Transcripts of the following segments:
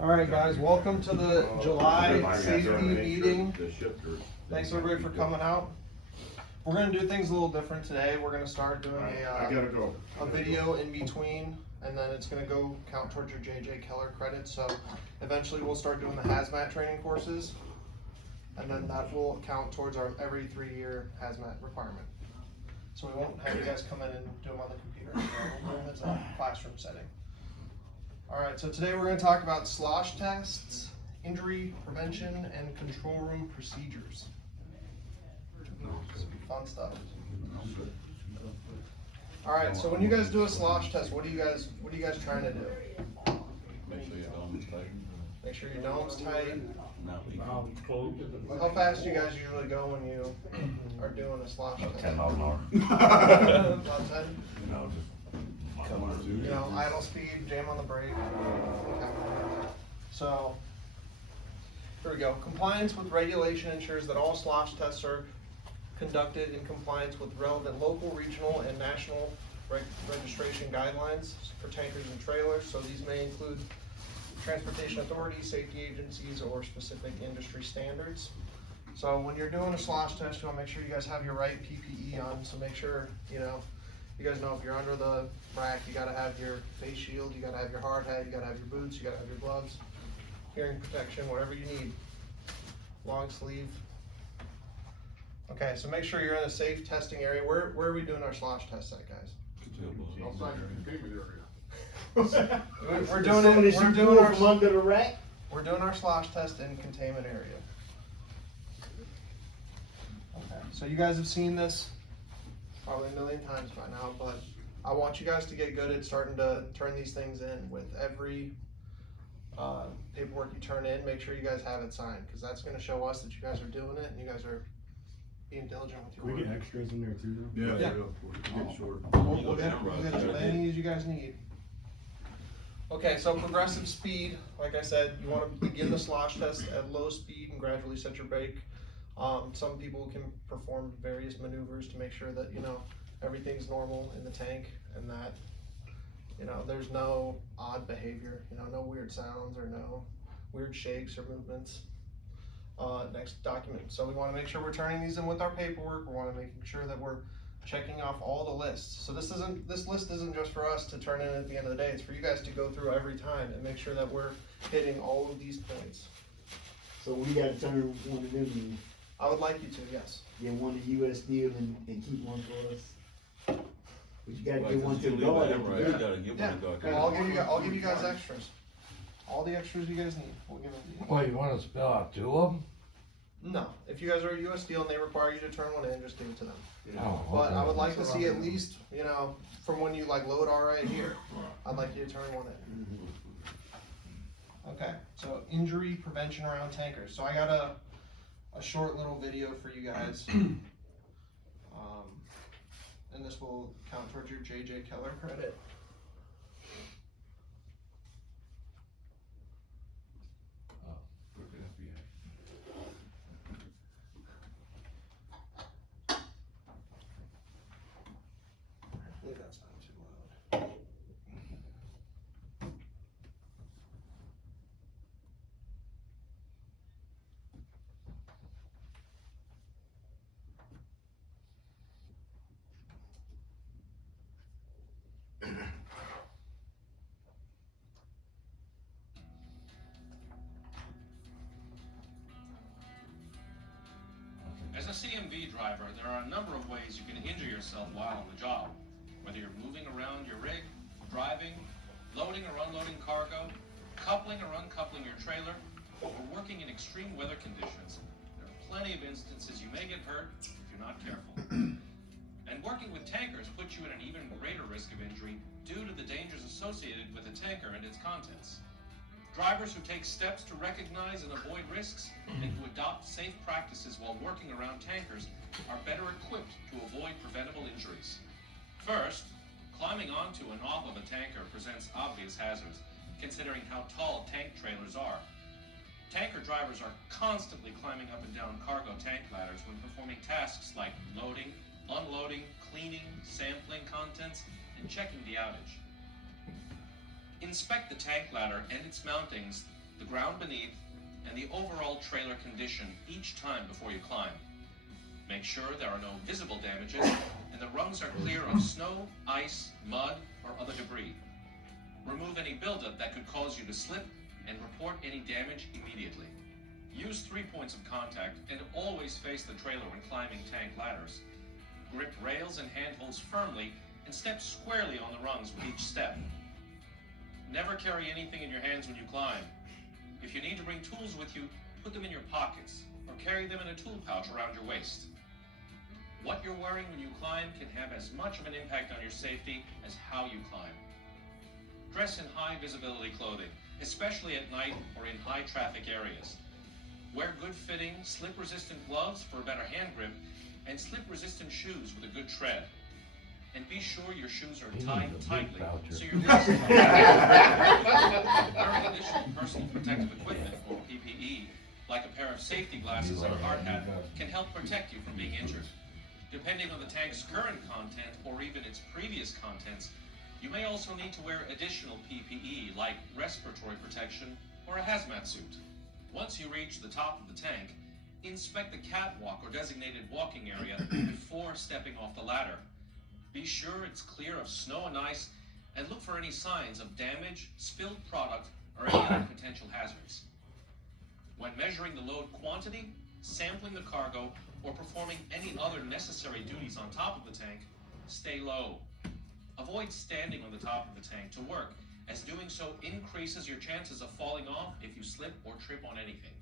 Alright guys, welcome to the July safety meeting. Thanks everybody for coming out. We're going to do things a little different today. We're going to start doing a video in between, and then it's going to go count towards your JJ Keller credits. So eventually we'll start doing the hazmat training courses, and then that will count towards our every 3-year hazmat requirement. So we won't have you guys come in and do them on the computer. We'll do them as a classroom setting. Alright, so today we're going to talk about slosh tests, injury prevention, and control room procedures. This will be fun stuff. Alright, so when you guys do a slosh test, what are you guys trying to do? Make sure your dome is tight. Make sure your dome's tight. Not leaking. How fast do you guys usually go when you are doing a slosh test? 10 miles an hour. About 10? You know, just come on. You know, idle speed, jam on the brake. Okay. So, here we go. Compliance with regulation ensures that all slosh tests are conducted in compliance with relevant local, regional, and national registration guidelines for tankers and trailers. So these may include transportation authorities, safety agencies, or specific industry standards. So when you're doing a slosh test, you want to make sure you guys have your right PPE on. So make sure, you guys know if you're under the rack, you gotta have your face shield, you gotta have your hard hat, you gotta have your boots, you gotta have your gloves, hearing protection, whatever you need. Long sleeve. Okay, so make sure you're in a safe testing area. Where are we doing our slosh test at, guys? Outside the containment area. We're doing our under the rack. We're doing our slosh test in containment area. Okay, so you guys have seen this probably a million times by now, but I want you guys to get good at starting to turn these things in. With every paperwork you turn in, make sure you guys have it signed, because that's going to show us that you guys are doing it and you guys are being diligent with your Can we work. get extras in there too, though? Yeah. We'll get short. We'll get as many as you guys need. Okay, so progressive speed, like I said, you want to begin the slosh test at low speed and gradually set your brake. Some people can perform various maneuvers to make sure that, everything's normal in the tank and that, there's no odd behavior, no weird sounds or no weird shakes or movements. Next document. So we want to make sure we're turning these in with our paperwork. We want to make sure that we're checking off all the lists. So this list isn't just for us to turn in at the end of the day. It's for you guys to go through every time and make sure that we're hitting all of these points. So we gotta turn one of them in. I would like you to, yes. Get one to US Steel and keep one for us. But you gotta Well, get one since to you the leave guard. that right, you gotta give Yeah. one to God. Well, I'll give you guys extras. All the extras you guys need. We'll give them to you. Well, you want to spell out 2 of them? No, if you guys are a US Steel and they require you to turn one in, just give it to them. Oh, But I okay. would like to see at least, from when you load all right here, I'd like you to turn one in. Okay, so injury prevention around tankers. So I got a short little video for you guys. And this will count towards your JJ Keller credit. Hopefully that's not too loud. As a CMV driver, there are a number of ways you can injure yourself while on the job. Whether you're moving around your rig, driving, loading or unloading cargo, coupling or uncoupling your trailer, or working in extreme weather conditions, there are plenty of instances you may get hurt if you're not careful. And working with tankers puts you at an even greater risk of injury due to the dangers associated with a tanker and its contents. Drivers who take steps to recognize and avoid risks and to adopt safe practices while working around tankers are better equipped to avoid preventable injuries. First, climbing onto and off of a tanker presents obvious hazards, considering how tall tank trailers are. Tanker drivers are constantly climbing up and down cargo tank ladders when performing tasks like loading, unloading, cleaning, sampling contents, and checking the outage. Inspect the tank ladder and its mountings the ground beneath, and the overall trailer condition each time before you climb. Make sure there are no visible damages and the rungs are clear of snow, ice, mud, or other debris. Remove any buildup that could cause you to slip and report any damage immediately. Use 3 points of contact and always face the trailer when climbing tank ladders. Grip rails and handholds firmly and step squarely on the rungs with each step. Never carry anything in your hands when you climb. If you need to bring tools with you, put them in your pockets or carry them in a tool pouch around your waist. What you're wearing when you climb can have as much of an impact on your safety as how you climb. Dress in high visibility clothing, especially at night or in high traffic areas. Wear good fitting, slip resistant gloves for a better hand grip and slip resistant shoes with a good tread. And be sure your shoes are He tied needs a tightly boot voucher. so your Wearing additional personal protective equipment, or PPE, like a pair of safety glasses and a hard hat, can help protect you from being injured. Depending on the tank's current content or even its previous contents, you may also need to wear additional PPE like respiratory protection or a hazmat suit. Once you reach the top of the tank, inspect the catwalk or designated walking area before stepping off the ladder. Be sure it's clear of snow and ice and look for any signs of damage, spilled product, or any other potential hazards. When measuring the load quantity, sampling the cargo, or performing any other necessary duties on top of the tank, stay low. Avoid standing on the top of the tank to work, as doing so increases your chances of falling off if you slip or trip on anything.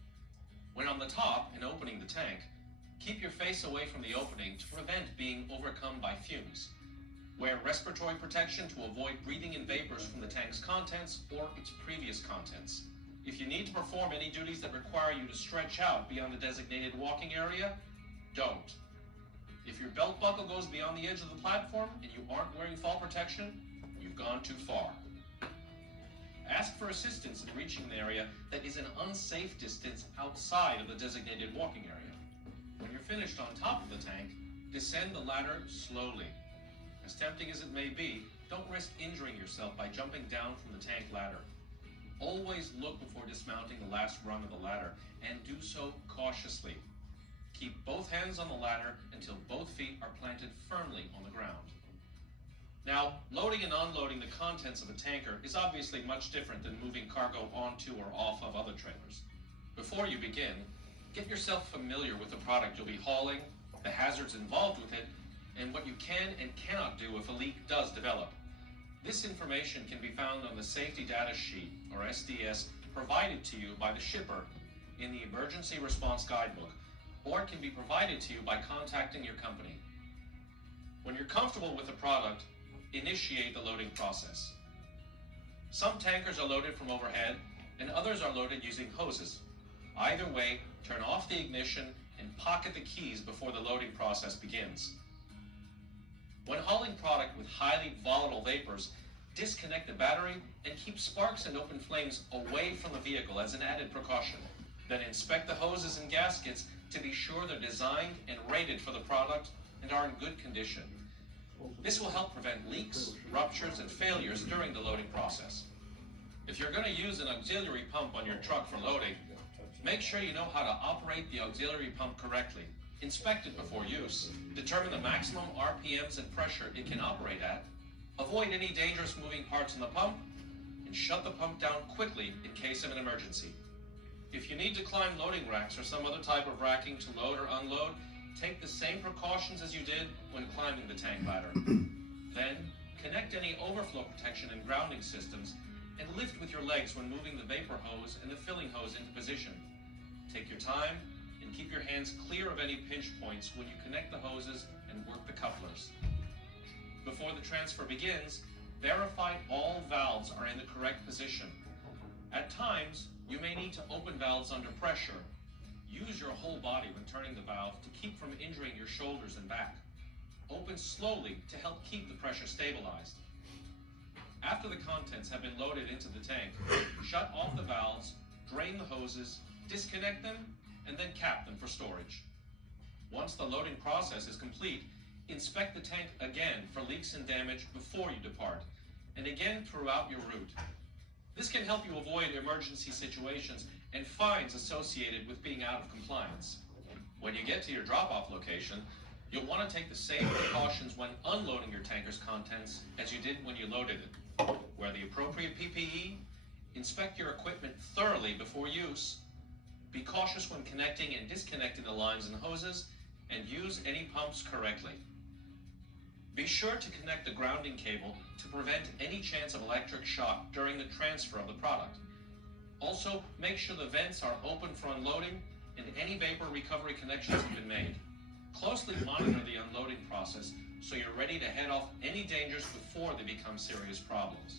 When on the top and opening the tank, keep your face away from the opening to prevent being overcome by fumes. Wear respiratory protection to avoid breathing in vapors from the tank's contents or its previous contents. If you need to perform any duties that require you to stretch out beyond the designated walking area, don't. If your belt buckle goes beyond the edge of the platform and you aren't wearing fall protection, you've gone too far. Ask for assistance in reaching an area that is an unsafe distance outside of the designated walking area. When you're finished on top of the tank, descend the ladder slowly. As tempting as it may be, don't risk injuring yourself by jumping down from the tank ladder. Always look before dismounting the last rung of the ladder, and do so cautiously. Keep both hands on the ladder until both feet are planted firmly on the ground. Now, loading and unloading the contents of a tanker is obviously much different than moving cargo onto or off of other trailers. Before you begin, get yourself familiar with the product you'll be hauling, the hazards involved with it, and what you can and cannot do if a leak does develop. This information can be found on the Safety Data Sheet, or SDS, provided to you by the shipper in the Emergency Response Guidebook, or it can be provided to you by contacting your company. When you're comfortable with the product, initiate the loading process. Some tankers are loaded from overhead, and others are loaded using hoses. Either way, turn off the ignition and pocket the keys before the loading process begins. When hauling product with highly volatile vapors, disconnect the battery and keep sparks and open flames away from the vehicle as an added precaution. Then inspect the hoses and gaskets to be sure they're designed and rated for the product and are in good condition. This will help prevent leaks, ruptures, and failures during the loading process. If you're going to use an auxiliary pump on your truck for loading, make sure you know how to operate the auxiliary pump correctly. Inspect it before use. Determine the maximum RPMs and pressure it can operate at. Avoid any dangerous moving parts in the pump, and shut the pump down quickly in case of an emergency. If you need to climb loading racks or some other type of racking to load or unload, take the same precautions as you did when climbing the tank ladder. Then, connect any overflow protection and grounding systems, and lift with your legs when moving the vapor hose and the filling hose into position. Take your time, and keep your hands clear of any pinch points when you connect the hoses and work the couplers. Before the transfer begins, verify all valves are in the correct position. At times, you may need to open valves under pressure. Use your whole body when turning the valve to keep from injuring your shoulders and back. Open slowly to help keep the pressure stabilized. After the contents have been loaded into the tank, shut off the valves, drain the hoses, disconnect them, and then cap them for storage. Once the loading process is complete, inspect the tank again for leaks and damage before you depart, and again throughout your route. This can help you avoid emergency situations and fines associated with being out of compliance. When you get to your drop-off location, you'll want to take the same precautions when unloading your tanker's contents as you did when you loaded it. Wear the appropriate PPE, inspect your equipment thoroughly before use, be cautious when connecting and disconnecting the lines and hoses, and use any pumps correctly. Be sure to connect the grounding cable to prevent any chance of electric shock during the transfer of the product. Also, make sure the vents are open for unloading and any vapor recovery connections have been made. Closely monitor the unloading process so you're ready to head off any dangers before they become serious problems.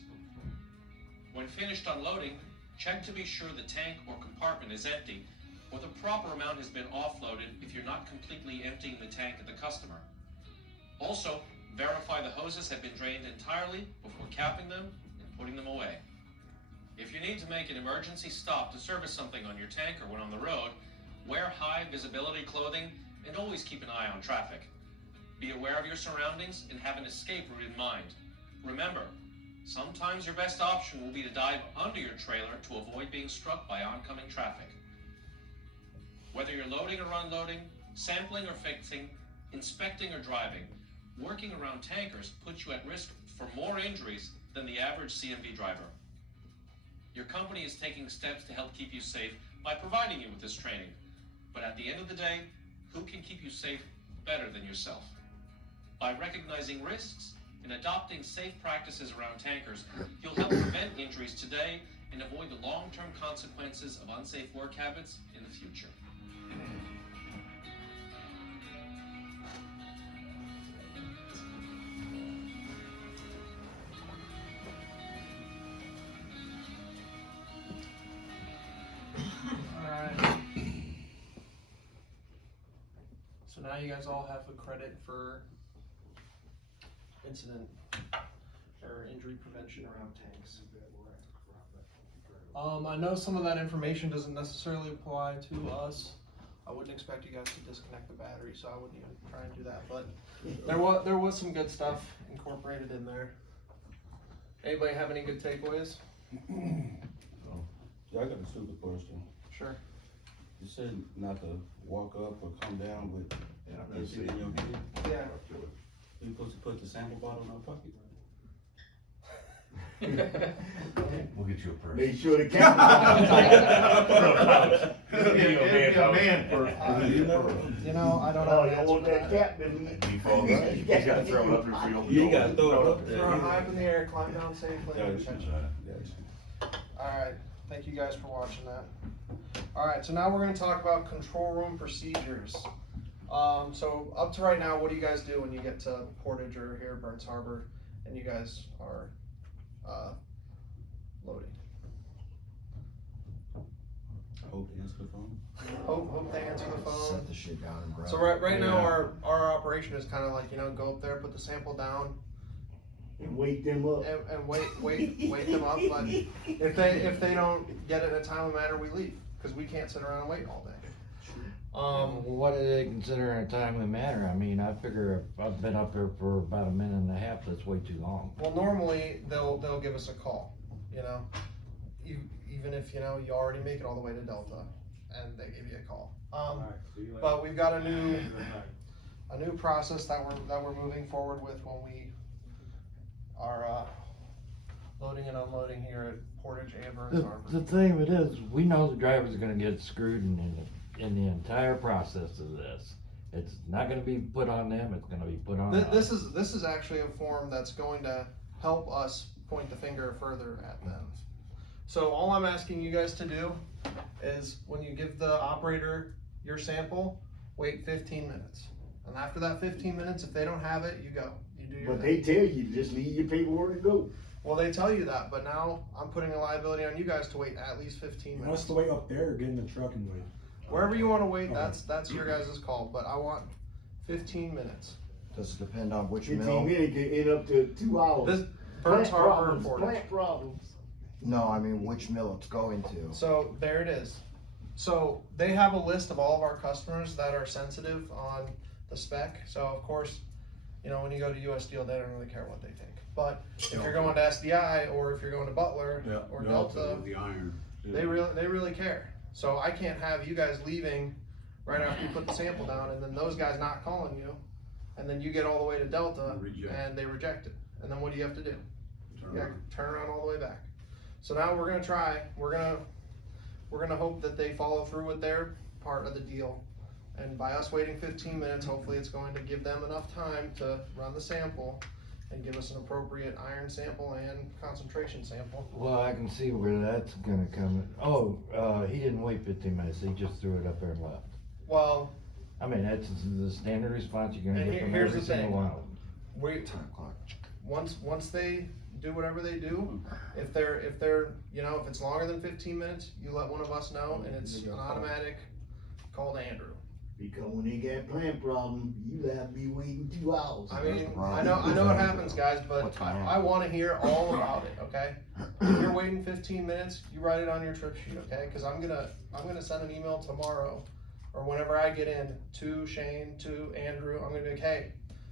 When finished unloading, check to be sure the tank or compartment is empty or the proper amount has been offloaded if you're not completely emptying the tank at the customer. Also, verify the hoses have been drained entirely before capping them and putting them away. If you need to make an emergency stop to service something on your tank or when on the road, wear high visibility clothing and always keep an eye on traffic. Be aware of your surroundings and have an escape route in mind. Remember, sometimes your best option will be to dive under your trailer to avoid being struck by oncoming traffic. Whether you're loading or unloading, sampling or fixing, inspecting or driving, working around tankers puts you at risk for more injuries than the average CMV driver. Your company is taking steps to help keep you safe by providing you with this training. But at the end of the day, who can keep you safe better than yourself? By recognizing risks and adopting safe practices around tankers, you'll help prevent injuries today and avoid the long-term consequences of unsafe work habits in the future. Alright. So now you guys all have a credit for incident or injury prevention around tanks. I know some of that information doesn't necessarily apply to us. I wouldn't expect you guys to disconnect the battery, so I wouldn't even try and do that, but there was some good stuff incorporated in there. Anybody have any good takeaways? Yeah, I got a stupid question. Sure. You said not to walk up or come down with that shit in your hand? Yeah. You supposed to put the sample bottle in our pocket? We'll get you a purse. Make sure the captain. Give you a man first. You know, I don't Oh, know. you want that captain? You fall right. You gotta throw it up there for you. You gotta throw it up there. Throw it high up in the air, climb down safely, and Gotcha. catch it. Alright, thank you guys for watching that. Alright, so now we're gonna talk about control room procedures. So up to right now, what do you guys do when you get to Portage or here, Burns Harbor, and you guys are loading? Hope to answer the phone. Hope they answer the phone. Set the shit down and grab So it. right now Yeah. our operation is kind of like, you know, go up there, put the sample down, And wake them up. and wait them up. But if they don't get it in a timely manner, we leave because we can't sit around and wait all day. What do they consider in a timely manner? I mean, I figure if I've been up here for about a minute and a half, that's way too long. Well, normally they'll give us a call. You know, even if you know you already make it all the way to Delta, and they give you a call. But we've got a new process that we're moving forward with when we are loading and unloading here at Portage and Burns Harbor. The thing of it is, we know the driver's gonna get screwed in the entire process of this. It's not gonna be put on them, it's gonna be put on us. This is actually a form that's going to help us point the finger further at them. So all I'm asking you guys to do is when you give the operator your sample, wait 15 minutes. And after that 15 minutes, if they don't have it, you go. You do your But thing. they tell you, just leave your paperwork and go. Well, they tell you that, but now I'm putting a liability on you guys to wait at least 15 You want minutes. us to wait up there or get in the truck and wait? Wherever you want to wait, that's your guys' call, but I want 15 minutes. Does it depend on which 15 mill? minutes can end up to 2 hours. This Burns Plant Harbor problems, Portage. plant problems. No, I mean which mill it's going to. So there it is. So they have a list of all of our customers that are sensitive on the spec. So of course, You know, when you go to US Steel, they don't really care what they think. But if you're going to SDI or if you're going to Butler or Delta, with the iron. they really care. So I can't have you guys leaving right after you put the sample down and then those guys not calling you, and then you get all the way to Delta and they reject it. And then what do you have to do? Turn around all the way back. So now we're gonna try, we're gonna hope that they follow through with their part of the deal. And by us waiting 15 minutes, hopefully it's going to give them enough time to run the sample and give us an appropriate iron sample and concentration sample. Well, I can see where that's gonna come. Oh, he didn't wait 15 minutes, he just threw it up there and left. Well, I mean, that's the standard response you're gonna And get from here's every the single thing. one of them. we, 10 o'clock. once they do whatever they do, if they're, you know, if it's longer than 15 minutes, you let one of us know and it's an automatic call to Andrew. Because when they got plant problem, you have me waiting 2 hours. I There's mean, the problem. I know it happens, guys, but What's gonna I wanna hear all about it, okay? If you're waiting 15 minutes, you write it on your trip sheet, okay? Cause I'm gonna send an email tomorrow, or whenever I get in, to Shane, to Andrew, I'm gonna be like, hey,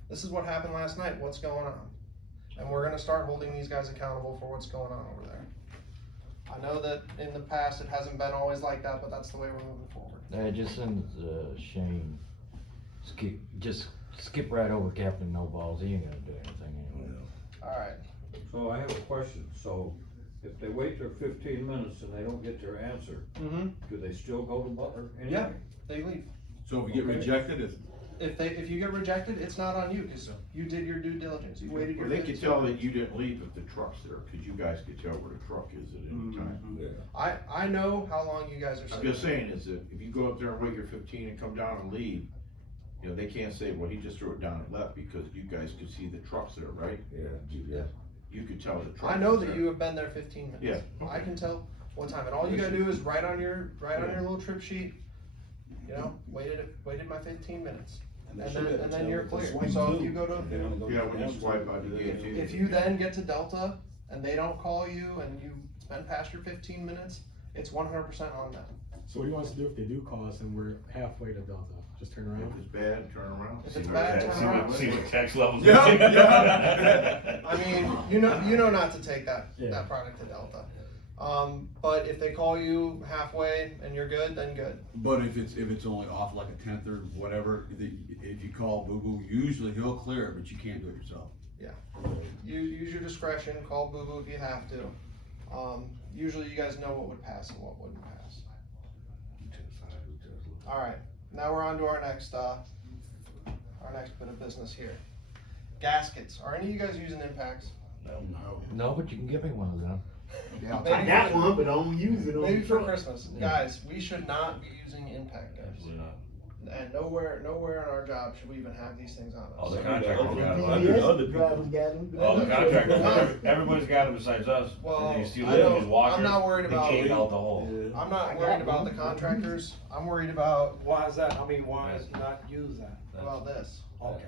this is what happened last night, what's going on? And we're gonna start holding these guys accountable for what's going on over there. I know that in the past, it hasn't been always like that, but that's the way we're moving forward. Just send Shane, just skip right over Captain No Balls, he ain't gonna do anything anyway. Alright, So I have a question, so if they wait their 15 minutes and they don't get their answer, do they still go to Butler anyway? Yeah. They leave. So if you get rejected, it's. If you get rejected, it's not on you, cause you did your due diligence, you waited your Well, they 15 could tell that minutes. you didn't leave if the truck's there, cause you guys could tell where the truck is at any time. I know how long you guys are I'm sitting. just saying is that if you go up there and wait your 15 and come down and leave, you know, they can't say, well, he just threw it down and left, because you guys could see the truck's there, right? Yeah. You could tell the truck. I know was that there. you have been there 15 minutes. Yeah. I can tell what time, and all you gotta do is write on your little trip sheet, you know, waited my 15 minutes. And then you're clear. So if you go to, Yeah, when you swipe out the gate too. if you then get to Delta and they don't call you and it's been past your 15 minutes, it's 100% on them. So what do you want us to do if they do call us and we're halfway to Delta? Just turn If around? it's bad, turn around. If it's bad, turn around. See what text levels. Yeah, yeah. I mean, you know not to take that Yeah. product to Delta. But if they call you halfway and you're good, then good. But if it's only off like a tenth or whatever, if you call Boo Boo, usually he'll clear it, but you can't do it yourself. You use your discretion, call Boo Boo if you have to. Usually you guys know what would pass and what wouldn't pass. Alright, now we're on to our next bit of business here. Gaskets. Are any of you guys using impacts? No, but you can give me one of them. Yeah, Maybe I got one, but I don't use it on Maybe the for truck. Christmas. Guys, we should not be using impact guns. Absolutely not. And nowhere in our job should we even have these things on us. All the contractors got them. VVS Other drivers people. got them. All the contractors, everybody's got them besides us. Well, And you steal I it, know- you just walk I'm it, not worried they about- cave out the hole. I'm not worried about the contractors. I'm worried about Why is that? I mean, why is not use that? this. Okay.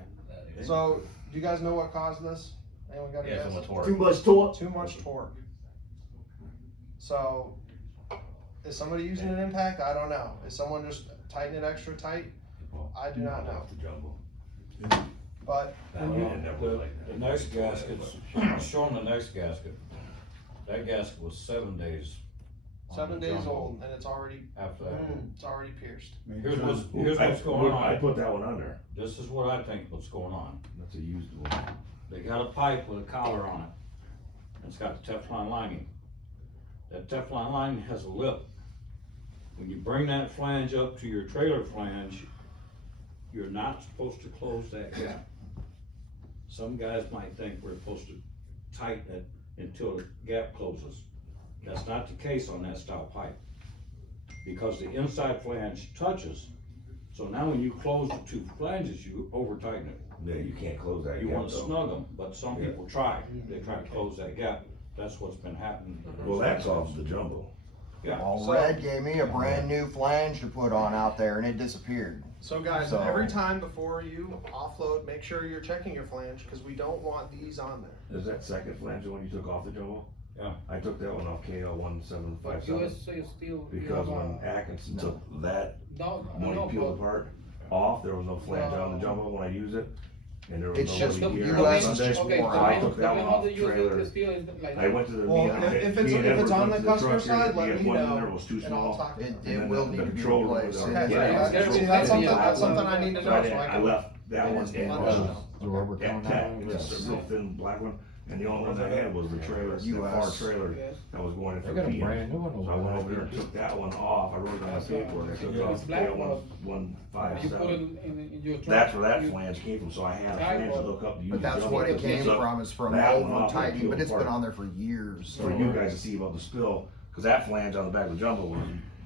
So, do you guys know what caused this? Anyone got a Yeah, guess? so much work. Too much torque. Too much torque. So, is somebody using an impact? I don't know. Is someone just tightening it extra tight? I do not know. The jumbo. But That would end up like The that. next gaskets, showing the next gasket, that gasket was 7 days. on 7 the days jumbo old and it's already After that. it's already pierced. Here's what's going I on. put that one under. This is what I think what's going on. That's a used one. They got a pipe with a collar on it. It's got the Teflon lining. That Teflon lining has a lip. When you bring that flange up to your trailer flange, you're not supposed to close that gap. Some guys might think we're supposed to tighten it until the gap closes. That's not the case on that style pipe. Because the inside flange touches, so now when you close the two flanges, you over tighten it. Yeah, you can't close that. You gap, wanna though. snug them, but some people try, they try to close that gap, that's what's been happening. Well, that's off the jumbo. Yeah, Well, So- Red gave me a brand new flange to put on out there and it disappeared. So guys, So- every time before you offload, make sure you're checking your flange because we don't want these on there. Is that second flange the one you took off the jumbo? Yeah. I took that one off KL 1757 USA Steel. because when Atkinson took that No, one he peeled apart off, there was no flange on the jumbo when I used it. and there was It's just nobody here the on US is Sunday. just Okay, wore So out. I took that one off the trailer. I went to the. Well, me and- if me it's and on Edward went the to customer truck here, side, let the me one in know, there was too and I'll small. talk to It, them. And it then will the need to be controller was replaced. already- Okay, Yeah, that's, the controller that's was that's already- something I need to So know, I so didn't- I I can. left that one in, Let us know. The rubber that cone pack, out, it's yes. a real thin black one, and the only one I had was the trailer, the far US. trailer that was going in They for got a PM. brand new one So I went over over there and took that one off, I wrote it on my paperwork, I took Yeah, off it's black KL one. one five You put seven. it in your truck. That's where that you- flange came from, so I had a Black flange to one. hook up to use. But that's the what it jumbo came to hook from, is from that one over off and tightening, peel but it's been apart. on there for years. For you guys to see about the spill, cause that flange on the back of the jumbo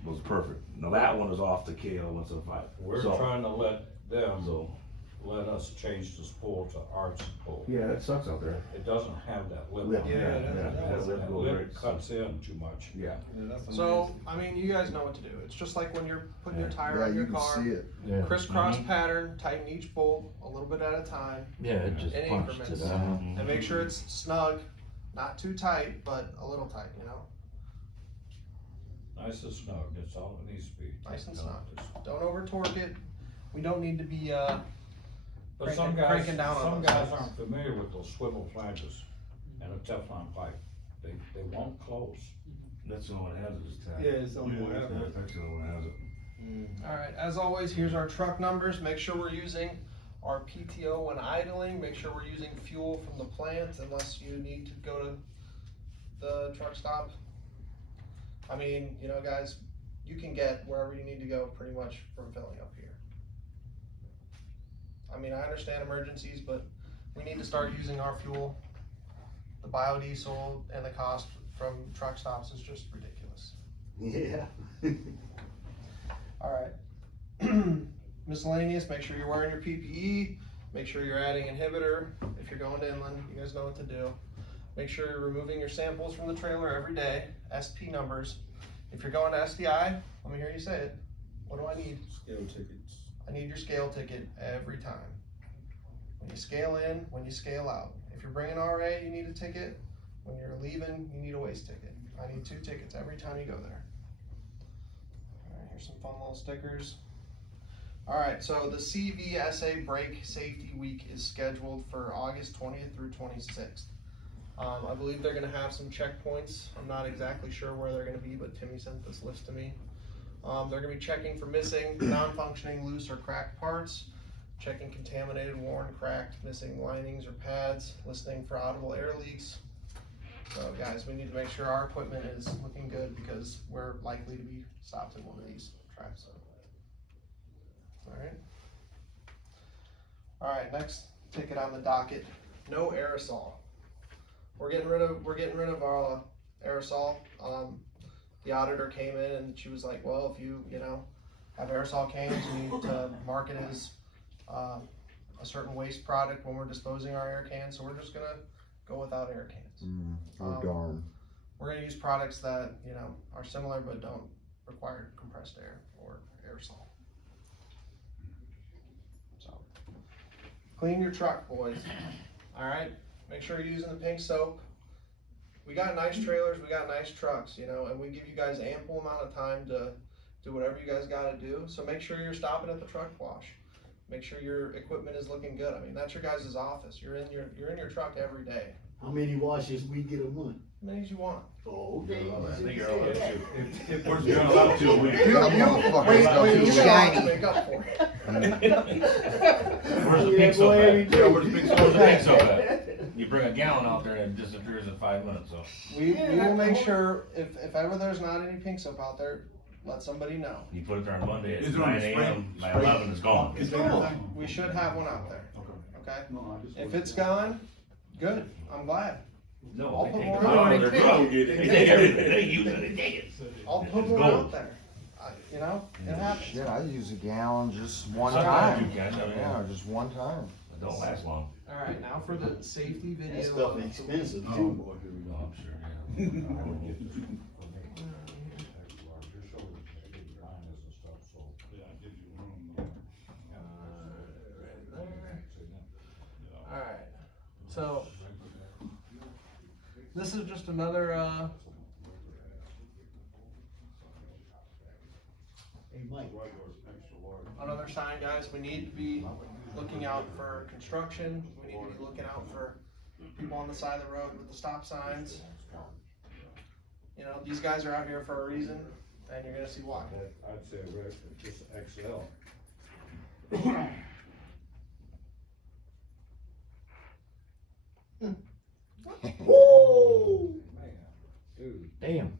was perfect. Now that one is off the KL 175. We're So- trying to let them, So, let us change the spool to our spool. yeah, that sucks out there. It doesn't have that lip. Lip, on it. yeah, that lip That goes lip right. cuts in too much. Yeah. So, I mean, you guys know what to do. It's just like when you're putting your tire Yeah, on your you can car. see it. Yeah. Crisscross Mhm. pattern, tighten each bolt a little bit at a time, Yeah, it just in punched increments. it out. and make sure it's snug, not too tight, but a little tight, you know, Nice and snug, that's all it needs to be. nice and snug. Don't over torque it. We don't need to be, But some Cranking- guys, cranking down on some those guys things. aren't familiar with those swivel flanges and a Teflon pipe. They won't close. That's the one that has it, is tag. Yeah, it's the only one that has it. That's the only one that has it. alright, as always, here's our truck numbers. Make sure we're using our PTO when idling. Make sure we're using fuel from the plant unless you need to go to the truck stop. I mean, you know, guys, you can get wherever you need to go pretty much from filling up here. I mean, I understand emergencies, but we need to start using our fuel. The biodiesel and the cost from truck stops is just ridiculous. Yeah. Alright. Miscellaneous, make sure you're wearing your PPE, make sure you're adding inhibitor. If you're going inland, you guys know what to do. Make sure you're removing your samples from the trailer every day, SP numbers. If you're going to SDI, let me hear you say it. What do I need? Scale tickets. I need your scale ticket every time. When you scale in, when you scale out. If you're bringing RA, you need a ticket. When you're leaving, you need a waste ticket. I need 2 tickets every time you go there. Alright, here's some fun little stickers. Alright, so the CVSA Brake Safety Week is scheduled for August 20th through 26th. I believe they're gonna have some checkpoints. I'm not exactly sure where they're gonna be, but Timmy sent this list to me. They're gonna be checking for missing, non-functioning, loose or cracked parts, checking contaminated, worn, cracked, missing linings or pads, listening for audible air leaks. So guys, we need to make sure our equipment is looking good because we're likely to be stopped in one of these tracks. Alright. Alright, next ticket on the docket, no aerosol. We're getting rid of our aerosol. The auditor came in and she was like, well, if you have aerosol cans, you need to mark it as a certain waste product when we're disposing our air cans, so we're just gonna go without air cans. Oh darn. We're gonna use products that, are similar but don't require compressed air or aerosol. So, clean your truck, boys. Alright, make sure you're using the pink soap. We got nice trailers, we got nice trucks, and we give you guys ample amount of time to do whatever you guys gotta do. So make sure you're stopping at the truck wash. Make sure your equipment is looking good. I mean, that's your guys' office. You're in your truck every day. How many washes we get a month? As many as you want. Oh, okay. I think You you're all said right. that. If we're gonna allow to, we. You fuckers Wait, don't you do got a lot to shiny. make up for it. Where's the pink soap at? Yeah, where's the pink soap at? You bring a gallon out there and it disappears in 5 minutes, so. We will make sure, if ever there's not any pink soap out there, let somebody know. You put it there on Monday at Is it on 9 the AM, spray? by 11 it's gone. It's gone. We should have one out there, Okay. okay? No, I just. If it's gone, good, I'm glad. No, I'll they put take more it out. out. No, They're they drunk. take it. They take everything, they use it, they take it. I'll put It's more gold. out there. It happens. Shit, I use a gallon just one Sometimes time. you can, I mean, Yeah, just one time. It don't last long. Alright, now for the safety video. That stuff is expensive Oh, too. boy, here we go, I'm sure, yeah. Alright, so, this is just another, Hey, Mike. another sign, guys. We need to be looking out for construction, we need to be looking out for people on the side of the road with the stop signs. You know, these guys are out here for a reason, and you're gonna see why. I'd say just XL. Dude. Damn.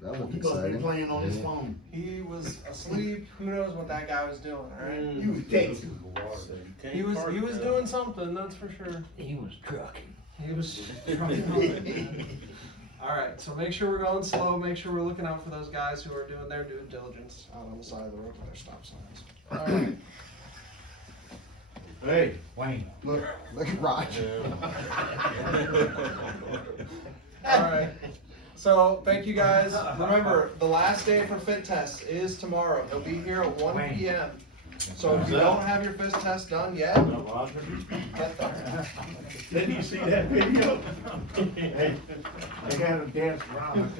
That was He must be exciting. playing on his Yeah. phone. He was asleep, who knows what that guy was doing, alright? He was texting. He was doing something, that's for sure. He was trucking. He was trucking on it, man. Alright, so make sure we're going slow, make sure we're looking out for those guys who are doing their due diligence out on the side of the road with their stop signs. Alright, Hey, Wayne. Look at Roger. alright. So, thank you guys. Remember, the last day for fit tests is tomorrow. They'll be here at 1 p.m. So if you don't have your fit test done yet, get there. didn't you see that video? Hey, I had him dance around.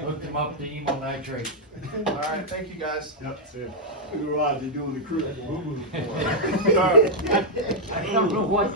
Hooked him up to emo nitrate. Alright, thank you guys. Yep, see. Look at Roger doing the crew. I don't know what